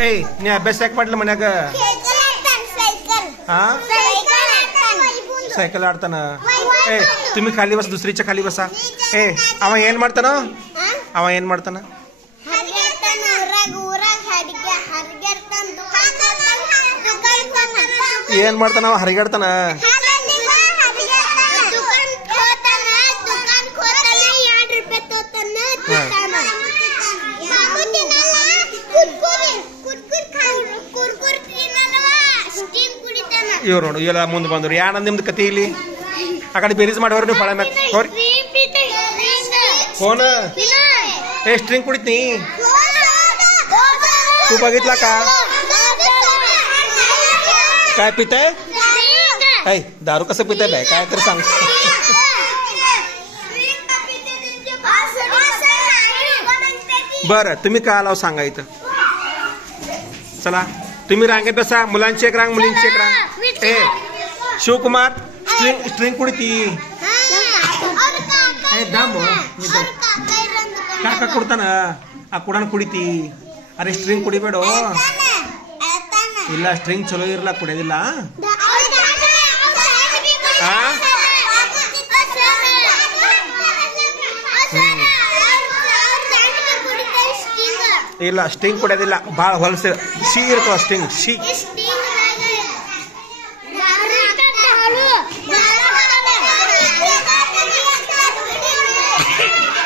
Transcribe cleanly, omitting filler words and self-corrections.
ಏಯ್ ನೀ ಅಭ್ಯಾಸ ಯಾಕೆ ಮಾಡ್ಲಿ ಮನ್ಯಾಗ हा सायकल आडताना ए तुम्ही खाली बसा दुसरीच्या खाली बसा ए अव ಏನ್ ಮಾಡ್ತಾನ ಅವ ಏನ್ ಮಾಡ್ತಾನ ಏನ್ ಮಾಡ್ತಾನ ಅವ ಹರಿಗಾಡ್ತಾನ ಇವ್ರು ನೋಡು ಎಲ್ಲ ಮುಂದೆ ಬಂದ್ರು ಯಾನ ನಿಮ್ದು ಕತಿ ಇಲ್ಲಿ ಆ ಕಡೆ ಬೇರೀಸ್ ಮಾಡೋರು ನೀವು ಫಳ ಮ್ಯಾಗ ಹೋರಿ कोण ए स्ट्रिंग कुडीत तू बघितला का काय पिताय ऐ दारू कसं पिताय बाय काय तर सांग बरं तुम्ही काय आलाव सांगा इथं चला तुम्ही रांगेत बसा मुलांची एक रांग मुलींची एक रांग ए शिवकुमार स्ट्रिंग कुडीती ಕಾಕ ಕೊಡ್ತಾನ ಆ ಕುಡನ್ ಕುಡಿತಿ ಅರೆ ಸ್ಟ್ರಿಂಗ್ ಕುಡಿಬೇಡ ಇಲ್ಲ ಸ್ಟ್ರಿಂಗ್ ಚಲೋ ಇರಲ್ಲ ಕುಡಿಯೋದಿಲ್ಲ ಇಲ್ಲ ಸ್ಟ್ರಿಂಗ್ ಕುಡಿಯೋದಿಲ್ಲ ಭಾಳ ಹೊಲಸ ಸಿ ಇರ್ತವ ಸ್ಟ್ರಿಂಗ್ ಸಿ